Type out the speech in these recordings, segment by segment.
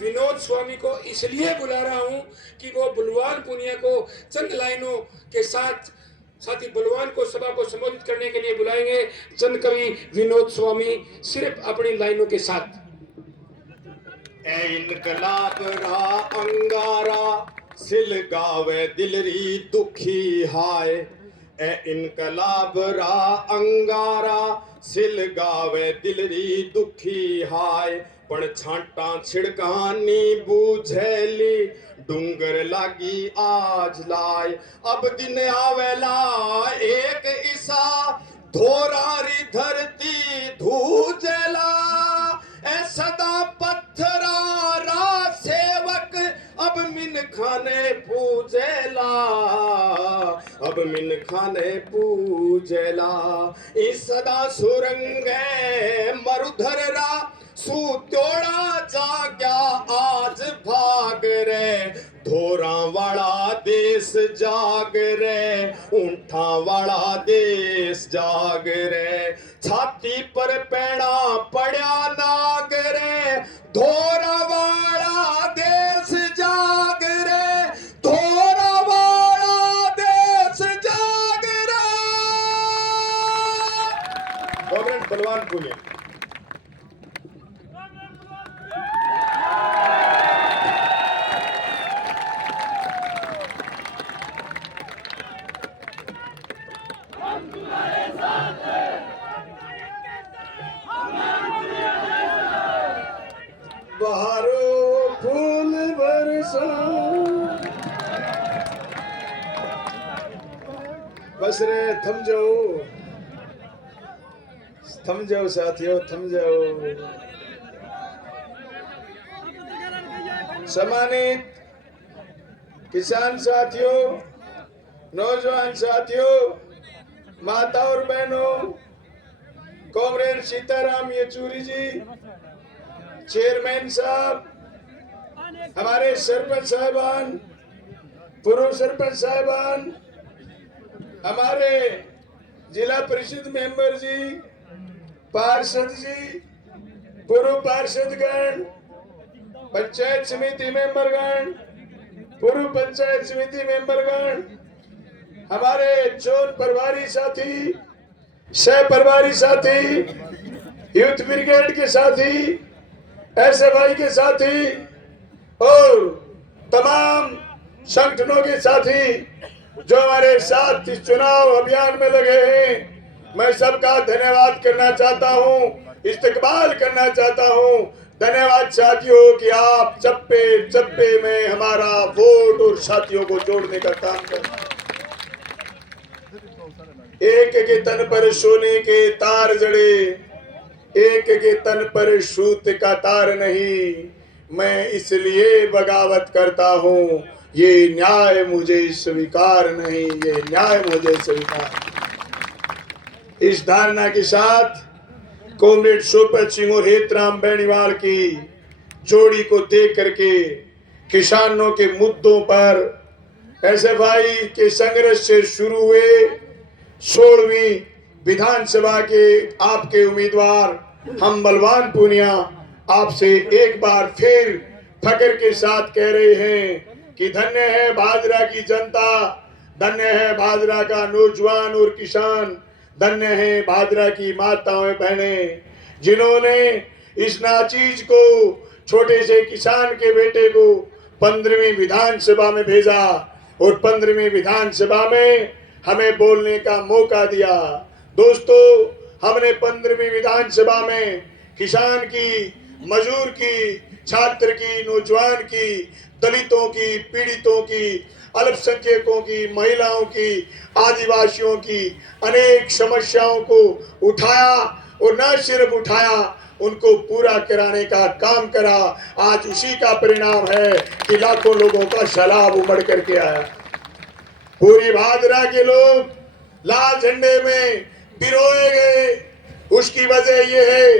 विनोद स्वामी को इसलिए बुला रहा हूं कि वो बलवान पुनिया को चंद लाइनों के साथ ही बलवान को सभा को संबोधित करने के लिए बुलाएंगे। चंद कवि विनोद स्वामी सिर्फ अपनी लाइनों के साथ। ए इनकलाब रा अंगारा सिल गावे दिलरी दुखी हाय। ए इनकलाब रा अंगारा सिल गावे दिलरी दुखी हाय। पण छांटा छिड़कानी बूझेली डूंगर लागी आज लाय। अब दिन आवेला एक ईसा धोरारी धरती धूजला। ए सदा पत्थरारा सेवक अब मिन खाने पूजेला। अब मिन खाने पूजेला। इस सदा सुरंगे मरुधररा सूत्योड़ा जाग्या आज भाग रे। धोरा वाला देश जाग रे। ऊंठा वाला देश जाग रे। छाती पर पैड़ा पड़ा नाग रे। धोरा वाला देश जाग रे। धोरा वाला देश जाग रे। बलवान पुनिया। बहारो फूल बरसा। बस रे थम जाओ साथियों, थम जाओ। सम्मानित किसान साथियों, नौजवान साथियों, माता और बहनों, कॉमरेड सीताराम येचूरी जी, चेयरमैन साहब, हमारे सरपंच साहबान, पूर्व सरपंच साहबान, हमारे जिला परिषद मेंबर जी, पार्षद जी, पूर्व पार्षदगण, पंचायत समिति मेंबरगण, पूर्व पंचायत समिति मेंबरगण, हमारे चोन प्रभारी साथी, सह प्रभारी साथी, यूथ ब्रिगेड के साथी, SFI के साथी और तमाम संगठनों के साथी जो हमारे साथ इस चुनाव अभियान में लगे हैं, मैं सबका धन्यवाद करना चाहता हूं, इस्तकबाल करना चाहता हूं। धन्यवाद साथियों कि आप चप्पे चप्पे में हमारा वोट और साथियों को जोड़ने का काम कर। एक के तन पर सोने के तार जड़े, एक के तन पर सूत का तार नहीं। मैं इसलिए बगावत करता हूँ, ये न्याय मुझे स्वीकार नहीं, ये न्याय मुझे स्वीकार। इस धारणा के साथ कॉमरेड सोपत सिंह और हेतराम बेनीवाल की जोड़ी को देख करके किसानों के मुद्दों पर SFI के संघर्ष से शुरू हुए 16वीं विधानसभा के आपके उम्मीदवार हम बलवान पुनिया आपसे एक बार फिर फख्र के साथ कह रहे हैं कि धन्य है भादरा की जनता, धन्य है भादरा का नौजवान और किसान, धन्य है भादरा की माताएं बहनें, जिन्होंने इस नाचीज को, छोटे से किसान के बेटे को 15वीं विधानसभा में भेजा और 15वीं विधानसभा में हमें बोलने का मौका दिया। दोस्तों, हमने 15वीं विधानसभा में किसान की, मजदूर की, छात्र की, नौजवान की, दलितों की, पीड़ितों की, अल्पसंख्यकों की, महिलाओं की, आदिवासियों की अनेक समस्याओं को उठाया और न सिर्फ उठाया, उनको पूरा कराने का काम करा। आज उसी का परिणाम है कि लाखों लोगों का सैलाब उमड़ करके आया। पूरी भादरा के लोग लाल झंडे में पिरोए गए। उसकी वजह यह है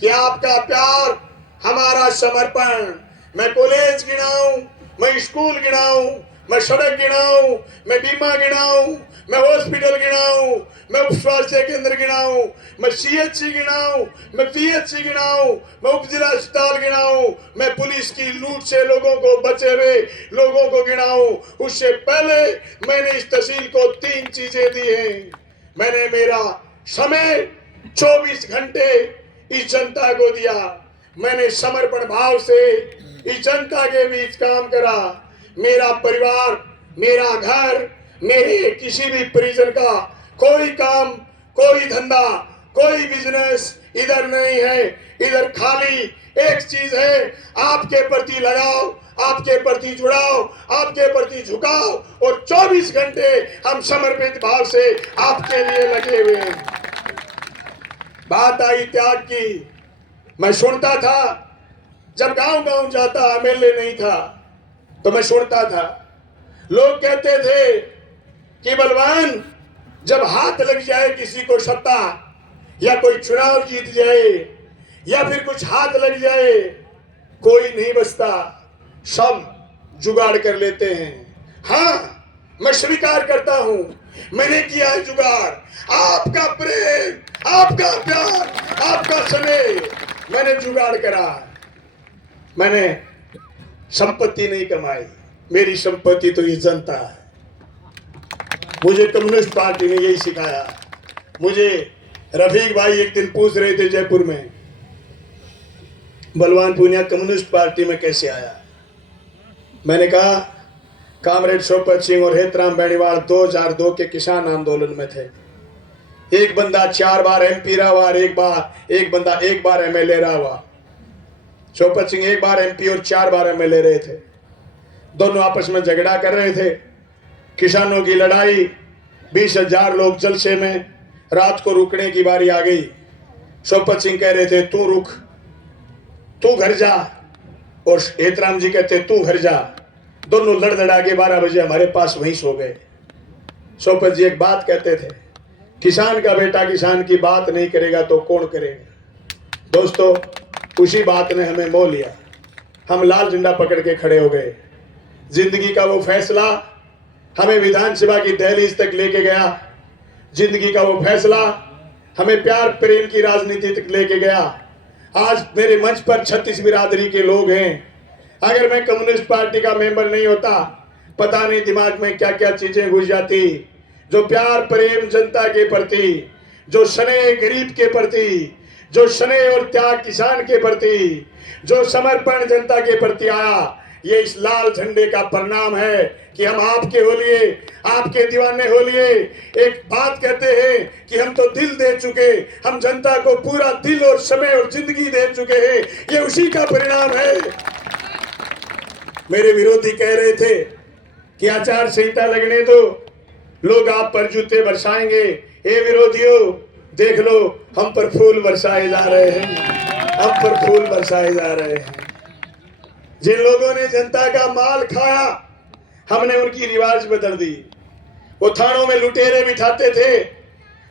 कि आपका प्यार, हमारा समर्पण। मैं कॉलेज गिनाऊं, मैं स्कूल गिनाऊं, मैं सड़क गिनाऊं, मैं बीमा गिनाऊं, मैं हॉस्पिटल गिनाऊं, मैं उप स्वास्थ्य केंद्र गिनाऊं, मैं सीएचसी गिनाऊं, मैं पीएचसी गिनाऊं, मैं उप जिला अस्पताल गिनाऊं, मैं पुलिस की लूट से लोगों को बचे हुए लोगों को गिनाऊं, उससे पहले मैंने इस तहसील को 3 चीजें दी हैं। मैंने मेरा समय 24 घंटे इस जनता को दिया। मैंने समर्पण भाव से इस जनता के बीच काम करा। मेरा परिवार, मेरा घर, मेरे किसी भी परिजन का कोई काम, कोई धंधा, कोई बिजनेस इधर नहीं है। इधर खाली एक चीज है, आपके प्रति लगाव, आपके प्रति जुड़ाव, आपके प्रति झुकाव, और 24 घंटे हम समर्पित भाव से आपके लिए लगे हुए हैं। बात आई त्याग की। मैं सुनता था, जब गांव गांव जाता, एमएलए नहीं था तो मैं सुनता था, लोग कहते थे कि बलवान, जब हाथ लग जाए किसी को सत्ता, या कोई चुनाव जीत जाए, या फिर कुछ हाथ लग जाए, कोई नहीं बचता, सब जुगाड़ कर लेते हैं। हाँ, मैं स्वीकार करता हूं, मैंने किया है जुगाड़। आपका प्रेम, आपका प्यार, आपका समय मैंने जुगाड़ करा। मैंने संपत्ति नहीं कमाई, मेरी संपत्ति तो ये जनता है। मुझे कम्युनिस्ट पार्टी ने यही सिखाया। मुझे रफीक भाई एक दिन पूछ रहे थे जयपुर में, बलवान पूनिया कम्युनिस्ट पार्टी में कैसे आया? मैंने कहा, कामरेड शोपत सिंह और हेतराम बेनीवाल 2002 के किसान आंदोलन में थे। एक बंदा 4 बार एमपी रहा हुआ, एक बंदा 1 बार एमएलए रहा हुआ। शोपत सिंह 1 बार एमपी और 4 बार एमएलए रहे थे। दोनों आपस में झगड़ा कर रहे थे। किसानों की लड़ाई, 20,000 लोग जलसे में, रात को रुकने की बारी आ गई। शोपत सिंह कह रहे थे तू रुक, तू घर जा, और हेतराम जी कहते तू घर जा। दोनों लड़ लड़ा के 12 बजे हमारे पास वहीं सो गए। शोपत जी एक बात कहते थे, किसान का बेटा किसान की बात नहीं करेगा तो कौन करेगा? दोस्तों, उसी बात ने हमें मोह लिया। हम लाल झंडा पकड़ के खड़े हो गए। जिंदगी का वो फैसला हमें विधानसभा की दहलीज तक लेके गया। जिंदगी का वो फैसला हमें प्यार प्रेम की राजनीति तक लेके गया। आज मेरे मंच पर 36 बिरादरी के लोग हैं। अगर मैं कम्युनिस्ट पार्टी का मेंबर नहीं होता, पता नहीं दिमाग में क्या क्या चीजें घुस जाती। जो प्यार प्रेम जनता के प्रति, जो स्नेह गरीब के प्रति, जो स्नेह और त्याग किसान के प्रति, जो समर्पण जनता के प्रति आया, ये इस लाल झंडे का परिणाम है कि हम आपके हो लिए, आपके दीवाने हो लिए। एक बात कहते हैं कि हम तो दिल दे चुके, हम जनता को पूरा दिल और समय और जिंदगी दे चुके हैं। ये उसी का परिणाम है। मेरे विरोधी कह रहे थे कि आचार संहिता लगने दो, लोग आप पर जूते बरसाएंगे। हे विरोधियों, देख लो, हम पर फूल बरसाए जा रहे हैं, हम पर फूल बरसाए जा रहे हैं। जिन लोगों ने जनता का माल खाया, हमने उनकी रिवाज बदल दी। वो थानों में लुटेरे बिठाते थे,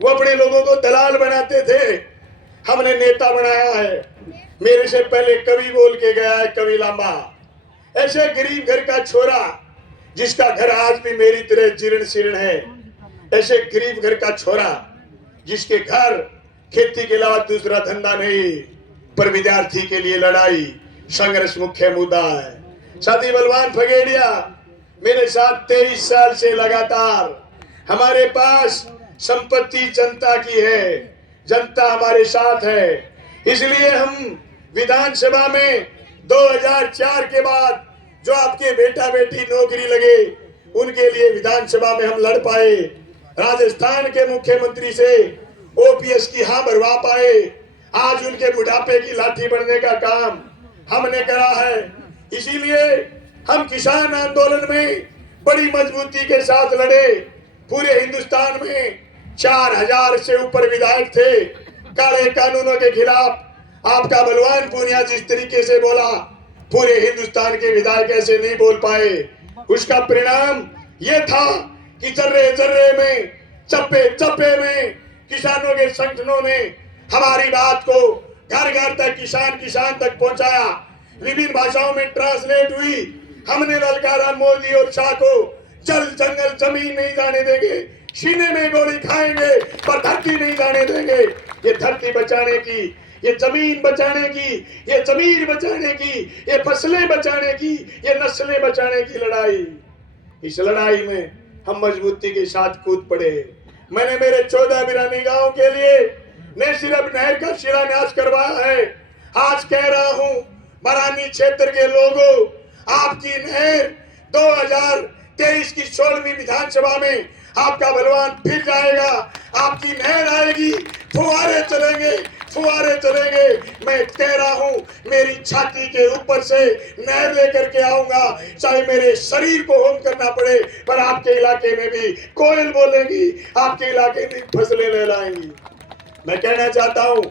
वो अपने लोगों को दलाल बनाते थे, हमने नेता बनाया है। मेरे से पहले कवि बोल के गया है, कवि लांबा, ऐसे गरीब घर का छोरा जिसका घर आज भी मेरी तरह जीर्ण शीर्ण है, ऐसे गरीब घर का छोरा जिसके घर खेती के अलावा दूसरा धंधा नहीं, पर विद्यार्थी के लिए लड़ाई संघर्ष मुख्य मुद्दा है। साथी बलवान फगेड़िया मेरे साथ 23 साल से लगातार। हमारे पास संपत्ति जनता की है, जनता हमारे साथ है। इसलिए हम विधानसभा में 2004 के बाद जो आपके बेटा बेटी नौकरी लगे, उनके लिए विधानसभा में हम लड़ पाए। राजस्थान के मुख्यमंत्री से ओपीएस की हाँ भरवा पाए। आज उनके बुढ़ापे की लाठी बनने का काम हमने करा है। इसीलिए हम किसान आंदोलन में बड़ी मजबूती के साथ लड़े। पूरे हिंदुस्तान में 4000 से ऊपर विधायक थे। काले कानूनों के खिलाफ आपका बलवान पूनिया जिस तरीके से बोला, पूरे हिंदुस्तान के विधायक ऐसे नहीं बोल पाए। उसका परिणाम यह था कि जर्रे जर्रे में, चप्पे चप्पे में किसानों के संगठनों ने हमारी बात को घर घर तक, किसान किसान तक पहुंचाया। विभिन्न भाषाओं में ट्रांसलेट हुई। हमने ललकारा मोदी और शाह को, जल जंगल जमीन नहीं जाने देंगे, सीने में गोली खाएंगे पर धरती नहीं जाने देंगे। ये धरती बचाने की, ये जमीन बचाने की, ये जमीन बचाने की, ये फसलें बचाने की, ये नस्लें बचाने की लड़ाई, इस लड़ाई में हम मजबूती के साथ कूद पड़े। मैंने मेरे 14 बिरानी गांव के लिए न सिर्फ नहर का शिलान्यास करवाया है, आज कह रहा हूं बरानी क्षेत्र के लोगों, आपकी नहर 2023 की 16वीं विधानसभा में आपका बलवान फिर जाएगा, आपकी नहर आएगी, फुहारे चलेंगे, फुहारे चलेंगे। मैं कह रहा हूं मेरी छाती के ऊपर से नहर लेकर के आऊंगा, चाहे मेरे शरीर को होम करना पड़े, पर आपके इलाके में भी कोयल बोलेंगी, आपके इलाके में फसलें लहराएंगी। मैं कहना चाहता हूं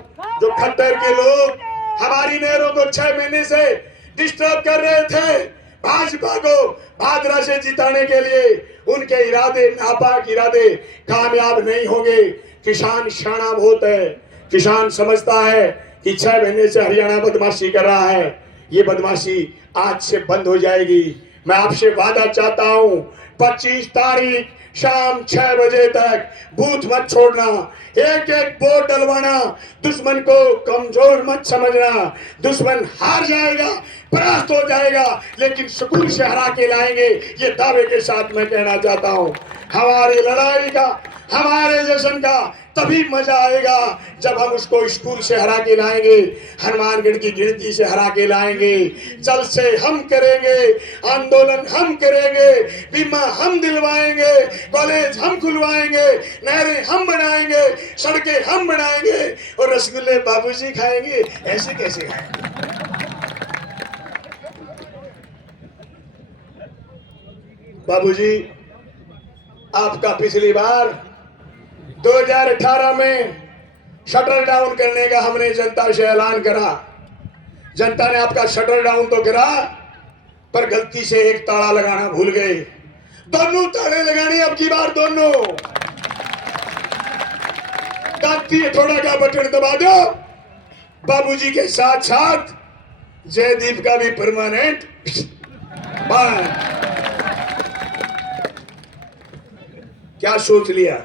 जो खट्टर के लोग हमारी नहरों को 6 महीने से डिस्टर्ब कर रहे थे, भाजपा को भादरा से जिताने के लिए, उनके इरादे नापाक इरादे कामयाब नहीं होंगे। किसान शाना बहुत है, किसान समझता है कि 6 महीने से हरियाणा बदमाशी कर रहा है, ये बदमाशी आज से बंद हो जाएगी। मैं आपसे वादा चाहता हूं 25 तारीख शाम 6 बजे तक बूथ मत छोड़ना, एक एक वोट डलवाना, दुश्मन को कमजोर मत समझना। दुश्मन हार जाएगा, परास्त हो जाएगा, लेकिन सुकून से हरा के लाएंगे, ये दावे के साथ मैं कहना चाहता हूं। हमारी लड़ाई का, हमारे जश्न का तभी मजा आएगा जब हम उसको स्कूल से हरा के लाएंगे, हनुमानगढ़ की गिनती से हरा के लाएंगे। जल से हम करेंगे, आंदोलन हम करेंगे, बीमा हम दिलवाएंगे, कॉलेज हम खुलवाएंगे, नहरें हम बनाएंगे, सड़कें हम बनाएंगे, और रसगुल्ले बाबूजी खाएंगे। ऐसे कैसे खाएंगे? बाबूजी, आपका पिछली बार 2018 में शटर डाउन करने का हमने जनता से ऐलान करा। जनता ने आपका शटर डाउन तो करा, पर गलती से एक ताला लगाना भूल गए। दोनों ताले लगाने अब की बार, दोनों दाती थोड़ा का बटन दबा दो। बाबूजी के साथ साथ जयदीप का भी परमानेंट बंद। क्या सोच लिया?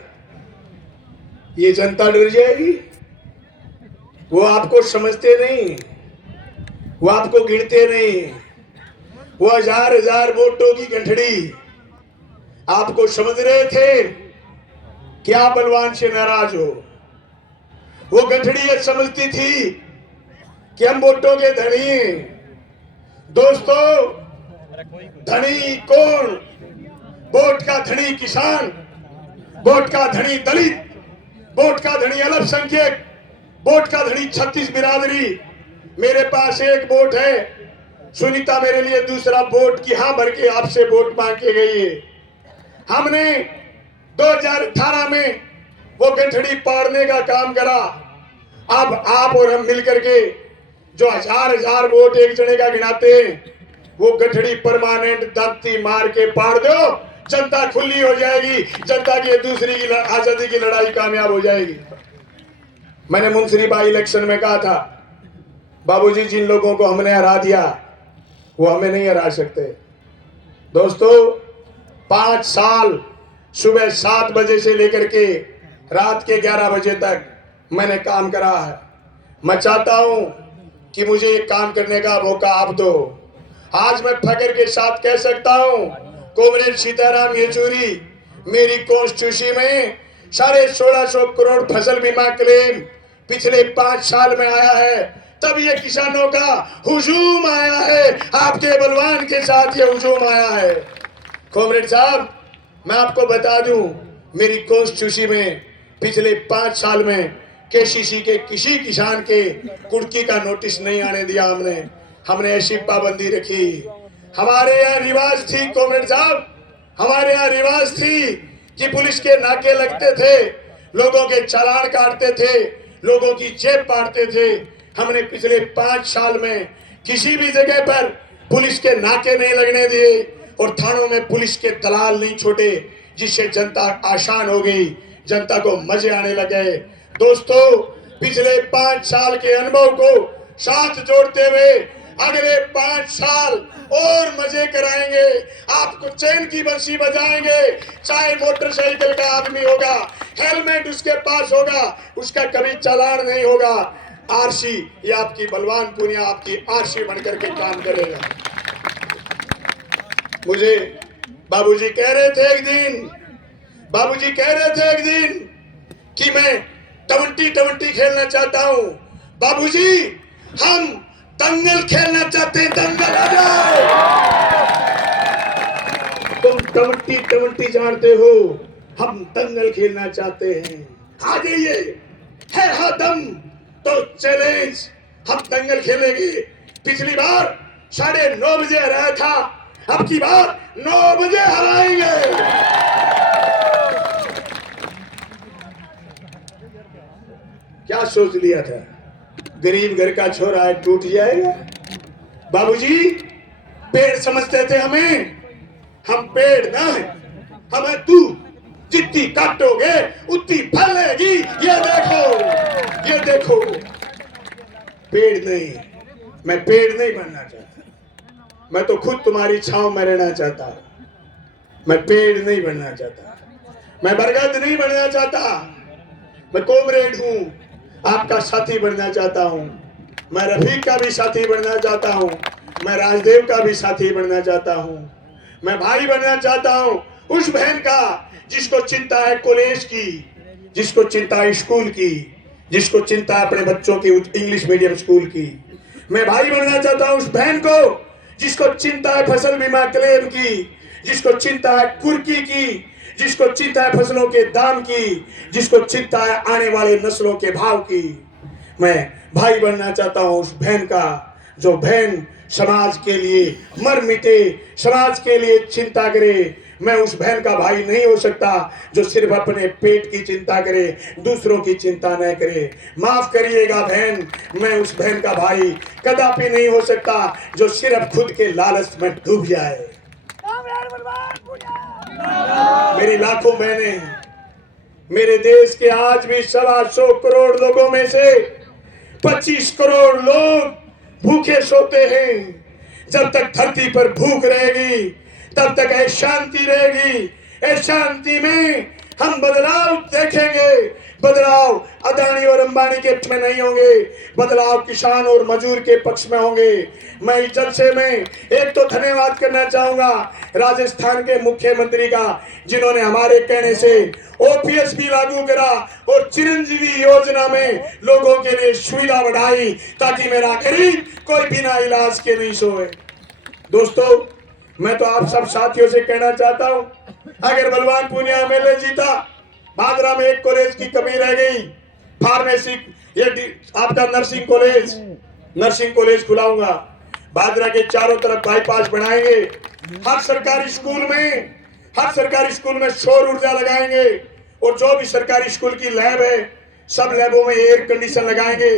ये जनता डर जाएगी? वो आपको समझते नहीं, वो आपको गिनते नहीं, वो हजार हजार वोटों की गठड़ी आपको समझ रहे थे कि आप बलवान से नाराज हो। वो गठड़ी ये समझती थी कि हम वोटों के धनी हैं। दोस्तों, धनी कौन? वोट का धनी किसान, वोट का धनी दलित, वोट का धनी अल्पसंख्यक, वोट का धनी 36 बिरादरी। मेरे पास एक वोट है, सुनीता मेरे लिए दूसरा वोट की हाँ भर के आपसे वोट मांग के गई है। हमने 2018 में वो गठड़ी पाड़ने का काम करा। अब आप और हम मिलकर के जो हजार हजार वोट एक जने का गिनाते हैं, वो गठड़ी परमानेंट दांती मार के पाड़ दो, जनता खुली हो जाएगी, जनता की दूसरी की आजादी की लड़ाई कामयाब हो जाएगी। मैंने मुंसरी बाई इलेक्शन में कहा था, बाबूजी जिन लोगों को हमने हरा दिया वो हमें नहीं हरा सकते। दोस्तों, 5 साल सुबह 7 बजे से लेकर के रात के 11 बजे तक मैंने काम करा है। मैं चाहता हूं कि मुझे एक काम करने का मौका आप दो। आज मैं फख्र के साथ कह सकता हूं, कॉमरेड सीताराम येचुरी, मेरी कॉन्स्टिट्यूंसी में 1650 करोड़ फसल बीमा क्लेम पिछले 5 साल में आया है। तब ये किसानों का हुजूम आया है, आपके बलवान के साथ ये हुजूम आया है। कॉमरेड साहब, मैं आपको बता दूं, मेरी कॉन्स्टिट्यूंसी में पिछले 5 साल में केसीसी के किसी किसान के कुर्की का नोटिस नहीं आने दिया। हमने ऐसी पाबंदी रखी। हमारे यहाँ रिवाज थी कॉमरेड साहब, हमारे यहाँ रिवाज थी कि पुलिस के नाके लगते थे, लोगों के चालान काटते थे, लोगों की जेब पाड़ते थे। हमने पिछले 5 साल में किसी भी जगह पर पुलिस के नाके नहीं लगने दिए और थानों में पुलिस के दलाल नहीं छोड़े, जिससे जनता आसान हो गई, जनता को मजे आने लगे। दोस्तों, पिछले 5 साल के अनुभव को साथ जोड़ते हुए अगले 5 साल और मजे कराएंगे, आपको चैन की बंसी बजाएंगे। चाहे मोटरसाइकिल का आदमी होगा, हेलमेट उसके पास होगा, उसका कभी चालान नहीं होगा। आरसी, ये आपकी बलवान पुनिया आपकी आरसी बनकर के काम करेगा। मुझे बाबूजी कह रहे थे एक दिन, बाबूजी कह रहे थे एक दिन कि मैं 20-20 खेलना चाहता हूं। बाबूजी, हम दंगल खेलना चाहते हैं, दंगल आ जाओ। तुम 20-20 जानते हो, हम दंगल खेलना चाहते हैं, आ जाइए। है हा दम तो चैलेंज, हम दंगल खेलेंगे। पिछली बार 9:30 बजे हराया था, अब की बार 9 बजे हराएंगे। क्या सोच लिया था, गरीब घर का छोरा है, टूट जाएगा। बाबूजी पेड़ समझते थे हमें, हम पेड़ ना है, हमें तू जितनी काटोगे उतनी फलेगी। ये देखो, ये देखो, पेड़ नहीं, मैं पेड़ नहीं बनना चाहता, मैं तो खुद तुम्हारी छांव में रहना चाहता। मैं पेड़ नहीं बनना चाहता, मैं बरगद नहीं बनना चाहता, मैं कॉमरेड हूं, आपका साथी बनना चाहता हूं। मैं रफीक का भी साथी बनना चाहता हूं, मैं राजदेव का भी साथी बनना चाहता हूं, मैं भाई बनना चाहता हूं उस बहन का जिसको चिंता है कॉलेज की, जिसको चिंता है स्कूल की, जिसको चिंता है अपने बच्चों की इंग्लिश मीडियम स्कूल की। मैं भाई बनना चाहता हूं उस बहन को जिसको चिंता है फसल बीमा क्लेम की, जिसको चिंता है कुर्की की, जिसको चिंता है फसलों के दाम की, जिसको चिंता है आने वाले नस्लों के भाव की। मैं भाई बनना चाहता हूं उस बहन का जो बहन समाज के लिए मर मिटे, समाज के लिए चिंता करे। मैं उस बहन का भाई नहीं हो सकता जो सिर्फ अपने पेट की चिंता करे, दूसरों की चिंता न करे। माफ करिएगा बहन, मैं उस बहन का भाई कदापि नहीं हो सकता जो सिर्फ खुद के लालच में डूब जाए। मेरी लाखों बहनें, मेरे देश के आज भी 125 करोड़ लोगों में से 25 करोड़ लोग भूखे सोते हैं। जब तक धरती पर भूख रहेगी तब तक अशांति रहेगी। अशांति में हम बदलाव देखेंगे। बदलाव अदानी और अंबानी के पक्ष में नहीं होंगे, बदलाव किसान और मजदूर के पक्ष में होंगे। मैं इस जलसे में एक तो धन्यवाद करना चाहूंगा राजस्थान के मुख्यमंत्री का, जिन्होंने हमारे कहने से ओपीएस भी लागू करा और चिरंजीवी योजना में लोगों के लिए सुविधा बढ़ाई ताकि मेरा गरीब कोई बिना इलाज के नहीं सोए। दोस्तों, मैं तो आप सब साथियों से कहना चाहता हूं, अगर बलवान पुनिया एमएलए जीता, भादरा में एक कॉलेज की कमी रह गई, फार्मेसी, ये आपका नर्सिंग कॉलेज खुलाऊंगा। भादरा के चारों तरफ बाईपास बनाएंगे। हर सरकारी स्कूल में सौर ऊर्जा लगाएंगे और जो भी सरकारी स्कूल की लैब है सब लैबों में एयर कंडीशन लगाएंगे।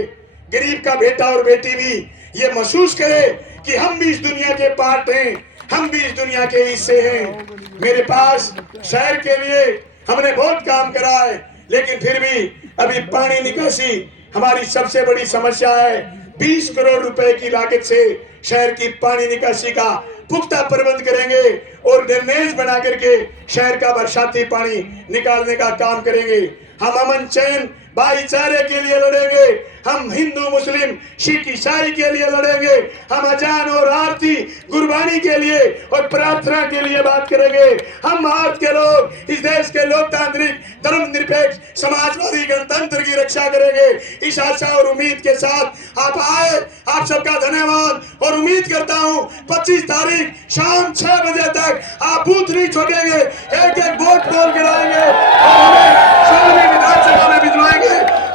गरीब का बेटा और बेटी भी ये महसूस करे कि हम भी इस दुनिया के पार्ट हैं, हम भी इस दुनिया के हिस्से हैं। मेरे पास शहर के लिए हमने बहुत काम करा है, लेकिन फिर भी अभी पानी निकासी हमारी सबसे बड़ी समस्या है। 20 करोड़ रुपए की लागत से शहर की पानी निकासी का पुख्ता प्रबंध करेंगे और ड्रेनेज बना करके शहर का बरसाती पानी निकालने का काम करेंगे। हम अमन चैन भाईचारे के लिए लड़ेंगे, हम हिंदू मुस्लिम सिख ईसाई के लिए लड़ेंगे, हम अजान और आरती गुरबानी के लिए और प्रार्थना के लिए बात करेंगे। हम भारत के लोग इस देश के लोकतांत्रिक धर्मनिरपेक्ष समाजवादी गणतंत्र की रक्षा करेंगे। इस आशा और उम्मीद के साथ आप आए, आप सबका धन्यवाद और उम्मीद करता हूं 25 तारीख शाम 6 बजे तक आप बूथ नहीं छोड़ेंगे, एक वोट पोल कराएंगे और हमें सोलहवीं विधानसभा में भिजवाएंगे।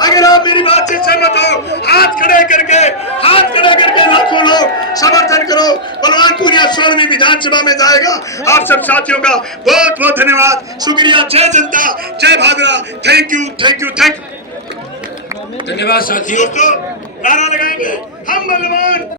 अगर आप मेरी बात से सहमत हो, हाथ खड़े करके लाखों लोग समर्थन करो। बलवान पुनिया 16वीं विधानसभा में जाएगा। आप सब साथियों का बहुत बहुत धन्यवाद, शुक्रिया। जय जनता, जय भादरा। Thank you. धन्यवाद साथियों। दोस्तों, नारा लगाएंगे, हम बलवान।